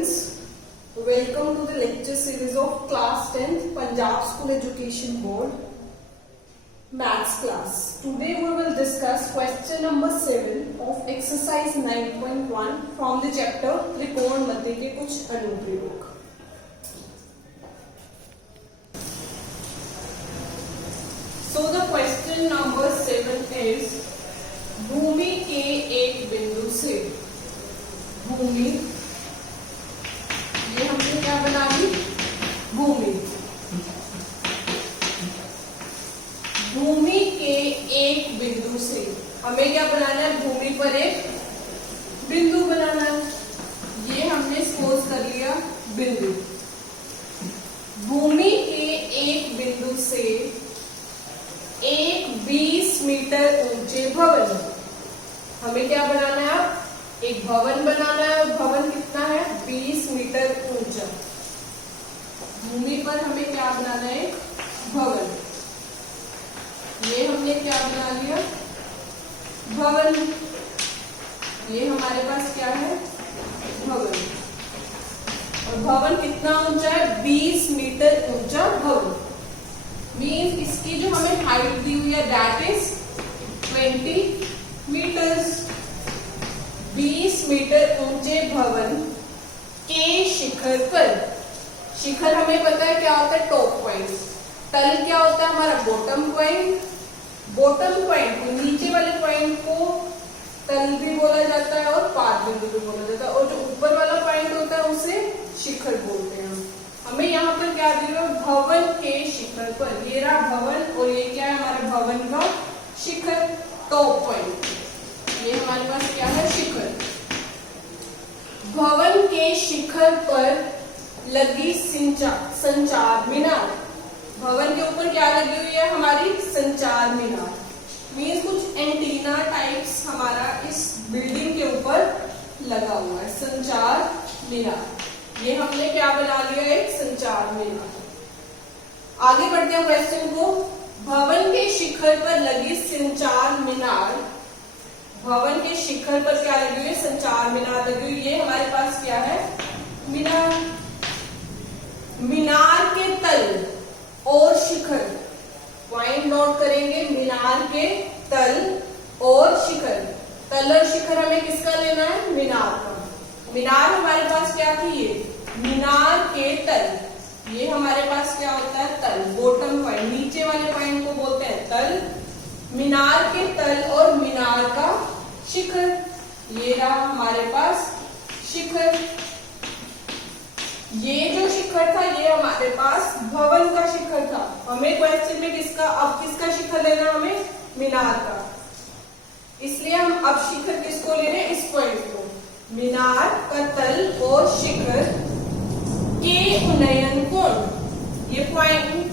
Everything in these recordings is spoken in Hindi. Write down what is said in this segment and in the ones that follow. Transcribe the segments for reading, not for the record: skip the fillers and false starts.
students, welcome to the lecture series of class 10th Punjab School Education Board maths class. Today we will discuss question number 7 of exercise 9.1 from the chapter त्रिकोण मध्य के कुछ अनुप्रयोग. So the question number 7 is भूमि के एक बिंदु से भूमि, ये हमने क्या बना ली, भूमि, भूमि के एक बिंदु से हमें क्या बनाना है, भूमि पर एक बिंदु बनाना है. ये हमने सपोज कर लिया बिंदु. भूमि के एक बिंदु से एक 20 मीटर ऊंचे भवन, हमें क्या बनाना है, एक भवन बनाना है. भवन कितना है, 20 मीटर ऊंचा. भूमि पर हमें क्या बनाना है, भवन. ये हमने क्या बना लिया, भवन. ये हमारे पास क्या है, भवन. और भवन कितना ऊंचा है, 20 मीटर ऊंचा भवन. मीन्स इसकी जो हमें हाइट दी हुई है दैट इज 20 मीटर्स. 20 मीटर ऊंचे भवन के शिखर पर, शिखर हमें पता है क्या होता है, टॉप पॉइंट. तल क्या होता है हमारा, बॉटम पॉइंट. बॉटम पॉइंट को, नीचे वाले पॉइंट को तल भी बोला जाता है और पाद बिंदु भी बोला जाता है. और जो ऊपर वाला पॉइंट होता है उसे शिखर बोलते हैं. हमें यहाँ पर क्या दिया, भवन के शिखर पर. ये रहा भवन और ये क्या है हमारे भवन का शिखर, टॉप पॉइंट. ये हमारे पास क्या है, शिखर. भवन के शिखर पर लगी संचार मीनार. भवन के ऊपर क्या लगी हुई है हमारी, संचार मीनार. मीन्स कुछ एंटीना टाइप्स हमारा इस बिल्डिंग के ऊपर लगा हुआ है, संचार मीनार. ये हमने क्या बना लिया, एक संचार मीनार. आगे बढ़ते हैं क्वेश्चन को. भवन के शिखर पर लगी संचार मीनार, भवन के शिखर पर क्या लगी हुई, संचार मीनार लगी हुई. ये हमारे पास क्या है, मीनार. मीनार के तल और शिखर, पॉइंट नोट करेंगे, मीनार के तल और शिखर. तल और शिखर हमें किसका लेना है, मीनार का. मीनार हमारे पास क्या थी, ये मीनार के तल. ये हमारे पास क्या होता है, तल, बॉटम पॉइंट. नीचे वाले पॉइंट को बोलते हैं तल. मीनार के तल और मीनार का शिखर, ये रहा हमारे पास शिखर. ये जो शिखर था ये हमारे पास भवन का शिखर था. हमें क्वेश्चन में किसका, अब किसका शिखर लेना, हमें मीनार का. इसलिए हम अब शिखर किसको ले रहे हैं, इस पॉइंट को. मीनार का तल और शिखर के उन्नयन कोण. ये पॉइंट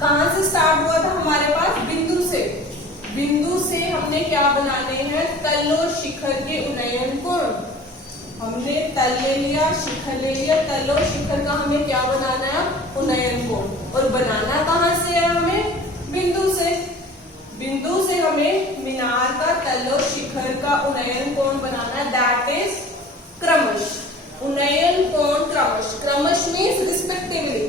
कहां से स्टार्ट हुआ था हमारे पास, बिंदु से. बिंदु से हमने क्या बनाने हैं, तल और शिखर के उन्नयन कोण. हमने तल ले लिया, शिखर ले लिया. तल और शिखर का हमें क्या बनाना है, उन्नयन कोण. और बनाना कहां से है हमें, बिंदु से. बिंदु से हमें मीनार का तल और शिखर का उन्नयन कोण बनाना है, दैट इज क्रमश. उन्नयन कोण क्रमश. क्रमश मीन्स रिस्पेक्टिवली.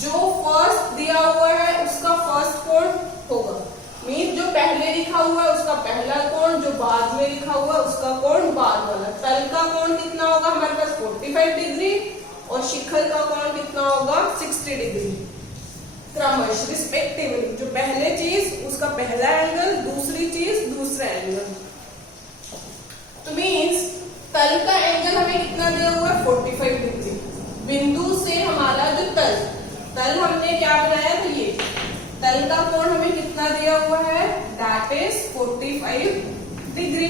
जो फर्स्ट दिया हुआ है उसका फर्स्ट कोण होगा. मीन्स जो पहले लिखा हुआ है उसका पहला कोण, जो बाद में लिखा हुआ है उसका कोण बाद वाला. तल का कोण कितना होगा हमारे पास, 45 डिग्री. और शिखर का कोण कितना होगा, 60 डिग्री. क्रमश, रिस्पेक्टिवली. जो पहले चीज उसका पहला एंगल, दूसरी चीज दूसरा एंगल. तो मीन्स तल का एंगल हमें कितना दिया हुआ है, 45 डिग्री. बिंदु से हमारा जो तल हमने क्या बनाया, तो ये तल का कोण हमें कितना दिया हुआ है, दैट इज 45 डिग्री.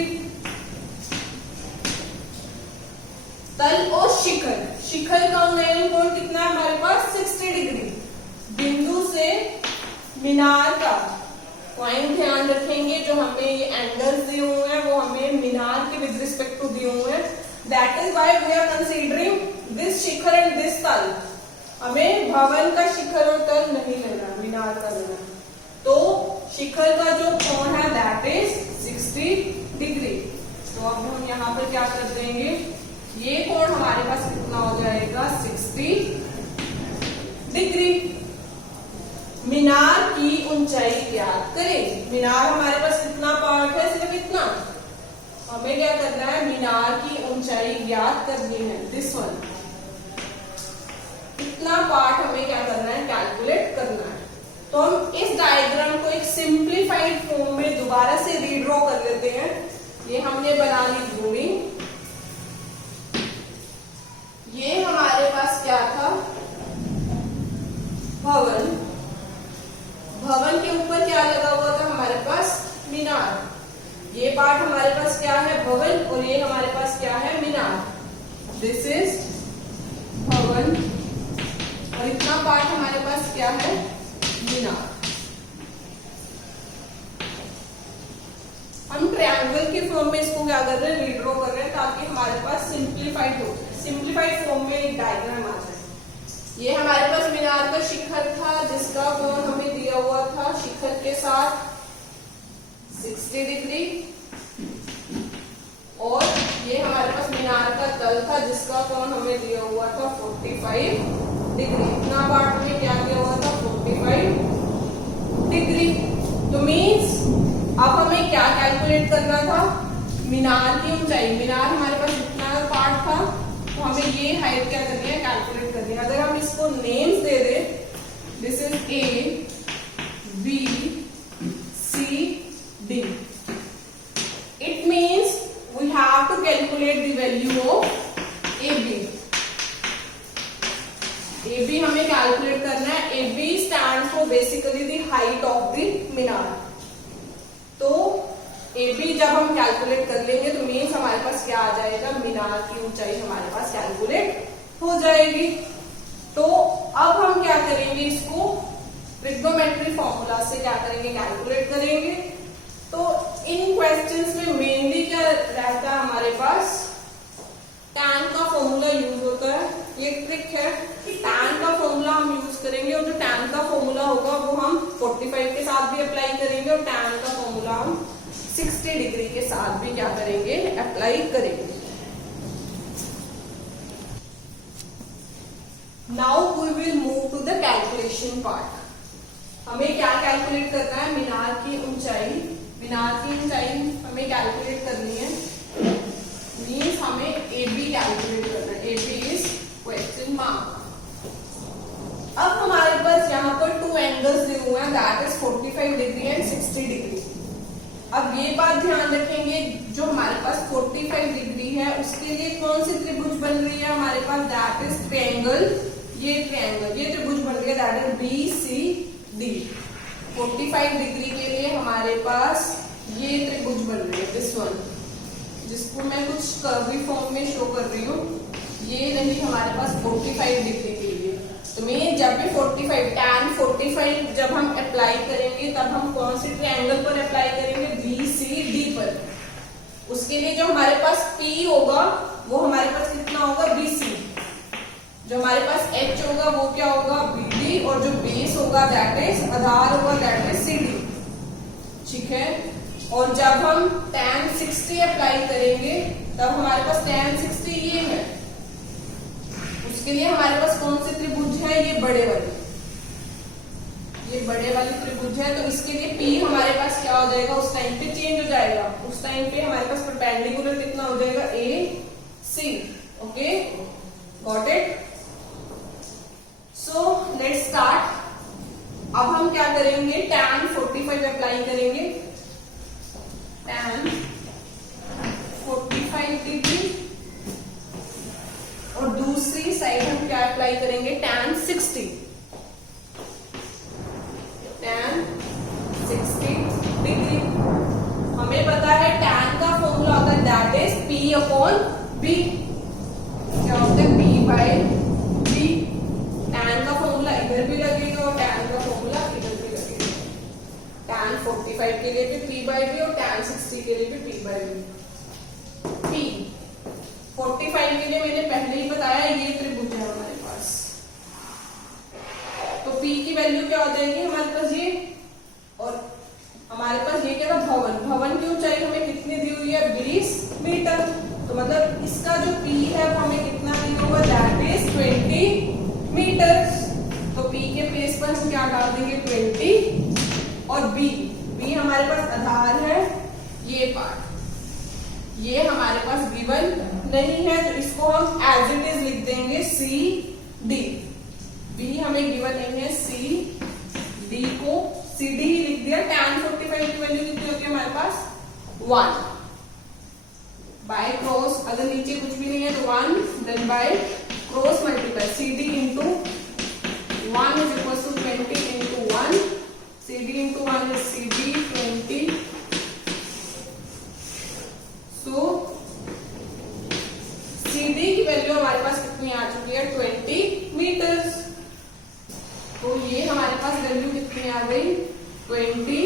तल और शिखर, शिखर का उन्नयन कोण कितना है हमारे पास, 60 डिग्री. बिंदु से मीनार का पॉइंट ध्यान रखेंगे, जो हमें ये एंगल्स दिए हुए हैं वो हमें मीनार के विद रिस्पेक्ट टू दिए हुए हैं. That is why we are considering this शिखर एंड दिस तल. हमें भवन का शिखर और तल नहीं लेना, मीनार का लेना. तो शिखर का जो कोण है दैट इज 60 डिग्री. तो अब हम यहाँ पर क्या कर देंगे, ये कोण हमारे पास कितना हो जाएगा 60 डिग्री। मीनार की ऊंचाई ज्ञात करें। मीनार हमारे पास कितना पार्ट है, सिर्फ इतना। हमें क्या करना है, मीनार की ऊंचाई ज्ञात करनी है, दिस वन। इतना पार्ट हमें क्या करना है, कैलकुलेट करना है। तो हम इस डायग्राम को एक सिंप्लीफाइड फॉर्म में दोबारा से रीड्रॉ कर लेते हैं। ये हमने बना ली ड्राइंग। ये हमारे पास क्या था, भवन। भवन के ऊपर क्या लगा हुआ था हमारे पास, मीनार। ये पार्ट हमारे पास क्या है, भवन, और ये हमारे पास क्या है, मीनार। दिस इज भवन, और इतना पार्ट हमारे पास क्या है, मीनार। हम ट्रायंगल के फॉर्म में इसको क्या कर रहे हैं, रीड्रॉ कर रहे हैं, ताकि हमारे पास सिंप्लीफाइड हो, सिंप्लीफाइड फॉर्म में एक डायग्राम आ जाए। ये हमारे पास मीनार का शिखर था, जिसका कोण हमें दिया हुआ था शिखर के साथ 60 डिग्री, और ये हमारे पास मीनार का तल था, जिसका कोण हमें दिया हुआ था 45 डिग्री। इतना पार्ट हमें क्या दिया हुआ था, 45 डिग्री। तो मीन्स अब हमें क्या कैलकुलेट करना था, मीनार की ऊंचाई। मीनार हमारे पास इतना पार्ट था, तो हमें ये हाइट क्या करनी है, कैलकुलेट करनी है। अगर हम इसको नेम्स दे दें, this is A B C D, it means we have to calculate the value of A B. A B हमें कैलकुलेट करना है। A B stand for basically the height of the minar. तो ए बी जब हम कैलकुलेट कर लेंगे तो मीन्स हमारे पास क्या आ जाएगा, मीनार की ऊंचाई हमारे पास कैलकुलेट हो जाएगी। तो अब हम क्या करेंगे, इसको ट्रिग्नोमेट्री फॉर्मूला से क्या करेंगे, कैलकुलेट करेंगे। तो इन क्वेश्चंस में मेनली क्या रहता है हमारे पास, टैन का फॉर्मूला यूज होता है। ये ट्रिक है कि टैन का फॉर्मूला हम यूज करेंगे, और जो टैन का फॉर्मूला होगा वो हम 45 के साथ भी अप्लाई करेंगे, और टैन का फॉर्मूला हम 60 डिग्री के साथ भी क्या करेंगे, अप्लाई करेंगे। Now we will move to the calculation part. हमें क्या कैलकुलेट करना है, मीनार की ऊंचाई। मीनार की ऊंचाई हमें कैलकुलेट करनी है, मीन्स हमें ए बी कैलकुलेट करना है। A B is question mark. अब हमारे पास यहाँ पर टू एंगल्स दिए हुए हैं, that is 45 degree and 60 degree. अब ये बात ध्यान रखेंगे, जो हमारे पास 45 डिग्री है उसके लिए कौन सी त्रिभुज बन रही है हमारे पास, दैट इज ट्रायंगल। ये ट्रायंगल, ये त्रिभुज बन रही है, that is B C D. 45 degree के लिए हमारे पास ये त्रिभुज बन रही है, दिस वन, जिसको मैं कुछ कर्वी फॉर्म में शो कर रही हूँ। ये रही हमारे पास 45 डिग्री के लिए। तो मैं जब भी 45 tan 45 जब हम अप्लाई करेंगे, तब हम कौन सी ट्रायंगल पर अप्लाई करेंगे, बी सी डी पर। उसके लिए जो हमारे पास P होगा वो हमारे पास कितना होगा, BC। जो हमारे पास H होगा वो क्या होगा, BD, और जो बेस होगा दैट इज आधार होगा, दैट इज CD। ठीक है। और जब हम tan 60 अप्लाई करेंगे तब हमारे पास tan 60 ये है। उसके लिए हमारे पास कौन से त्रिभुज है, ये बड़े वाले, ये बड़े वाली त्रिभुज है। तो इसके लिए P हमारे पास क्या हो जाएगा, उस टाइम पे चेंज हो जाएगा। उस टाइम पे हमारे पास परपेंडिकुलर कितना हो जाएगा, AC। Okay, got it. So let's start. अब हम क्या करेंगे, tan 45 अप्लाई करेंगे, tan 45 डिग्री, और दूसरी साइड हम क्या अप्लाई करेंगे, tan 60। tan 60 degree. हमें पता है tan का फॉर्मूला होता है that is P upon B। क्या होता है, P बाय B। tan का फॉर्मूला इधर भी लगेगा और tan का फॉर्मूला इधर भी लगेगा। tan 45 के लिए भी P बाय B और tan 60 के लिए भी P बाय B। P 45 के लिए मैंने पहले ही बताया, ये त्रिभुज है हमारे पास। तो P की वैल्यू क्या हो जाएगी हमारे पास ये, और हमारे पास ये क्या था, भवन। भवन की ऊंचाई हमें कितनी दी हुई है, 20 मीटर। तो मतलब इसका जो P है 20 मीटर्स। तो P के प्लेस पर हम क्या डाल देंगे 20 और B हमारे पास आधार है, ये पार्ट ये हमारे पास गिवन नहीं है तो इसको हम एज इट इज लिख देंगे CD। B हमें गिवन नहीं है, CD को CD ही लिख दिया। tan 45 की वैल्यू कितनी होती है हमारे पास 1 बाय क्रॉस, अगर नीचे कुछ भी नहीं है तो 1 then by cross multiply CD into 1 is equal to 20 into 1, CD into 1 is CD 20। So CD की वैल्यू हमारे पास कितनी आ चुकी है 20 मीटर्स। तो ये हमारे पास वैल्यू कितनी आ गई 20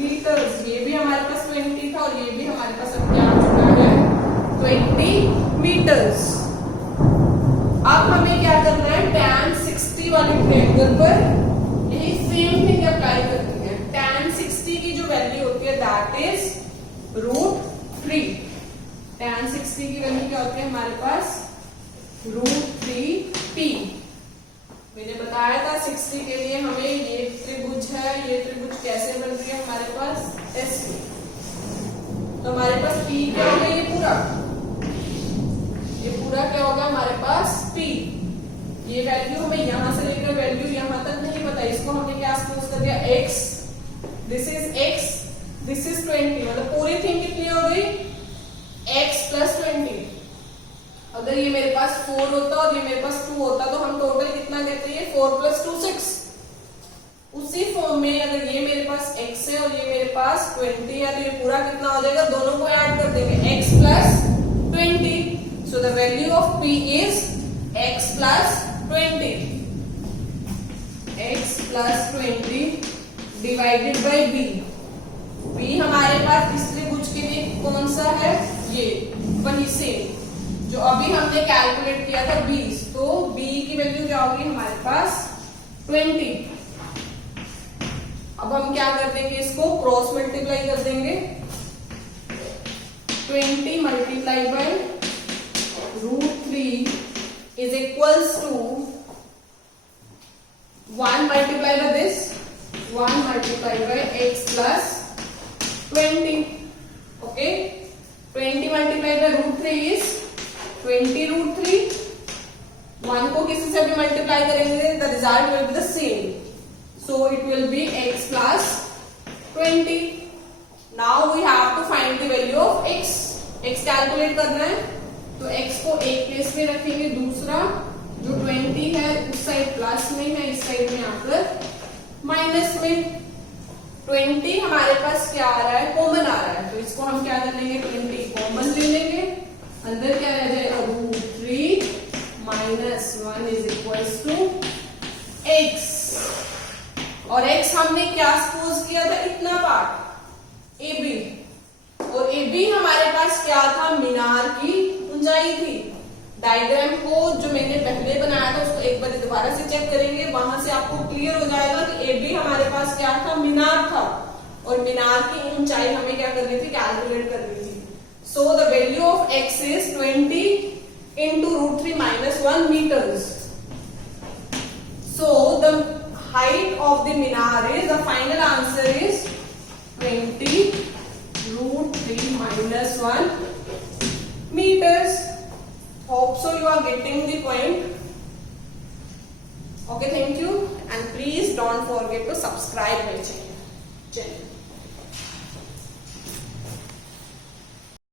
मीटर्स। ये भी हमारे पास 20 था और ये भी हमारे पास अब क्या आ चुका है 20 मीटर्स। अब हमें क्या करना है tan 60 वाले ट्रायंगल पर यही सेम थिंग अप्लाई करनी है। tan 60 की जो वैल्यू होती है दैट इज √3। tan 60 की वैल्यू क्या होती है हमारे पास √3p। मैंने बताया था 60 के लिए हमें ये त्रिभुज है, ये त्रिभुज कैसे बन रही है हमारे पास ऐसे। तो हमारे पास p क्या होगा, ये पूरा क्या होगा हमारे पास p। ये वैल्यू हमें यहां से लेकर वैल्यू यहां तक नहीं पता, इसको हमने क्या सपोज कर दिया x, this is x, this is 20, मतलब पूरी थिंग कितनी हो गई x प्लस 20। अगर ये मेरे पास 4 होता और ये मेरे पास 2 होता तो हम टोटल कितना लेते हैं 4 प्लस 2 6। उसी फॉर्म में अगर ये मेरे पास x है और ये मेरे पास 20 है तो ये पूरा कितना हो जाएगा, दोनों को ऐड कर देंगे x plus 20। So the value of p is x plus 20, x plus 20 divided by b। b हमारे पास इस त्रिभुज के लिए कौन सा है, ये वही सेम जो अभी हमने कैलकुलेट किया था 20। तो b की वैल्यू क्या होगी हमारे पास 20। अब हम क्या कर देंगे, इसको क्रॉस मल्टीप्लाई कर देंगे। 20 multiply by √3 is equals to 1 multiply by this, 1 multiply by x plus 20। Okay, 20 multiply by √3 is 20 √3। 1 को किसी से भी मल्टीप्लाई करेंगे the result will be the same, so it will be x plus 20। Now we have to find the value of x। x calculate करना है तो x को एक प्लेस में रखेंगे, दूसरा जो 20 है उस साइड प्लस में है, इस साइड में आकर माइनस में। 20 हमारे पास क्या आ रहा है, कॉमन आ रहा है, तो इसको हम क्या कर लेंगे 20 कॉमन ले लेंगे। अंदर क्या रह जाएगा √3 minus 1 is equals to x। और x हमने क्या सपोज किया था, इतना पार्ट AB, और AB हमारे पास क्या था, मीनार की ऊंचाई थी। डायग्राम को जो मैंने पहले बनाया था उसको एक बार दोबारा से चेक करेंगे, वहां से आपको क्लियर हो जाएगा कि AB हमारे पास क्या था, मीनार था, और मीनार की ऊंचाई हमें क्या करनी थी, कैलकुलेट करनी थी। So the value of x is 20 into √3 minus 1 meters. So the height of the minar is, the final answer is 20 √3 minus 1 meters. Hope so you are getting the point. Okay, thank you, and please don't forget to subscribe my channel.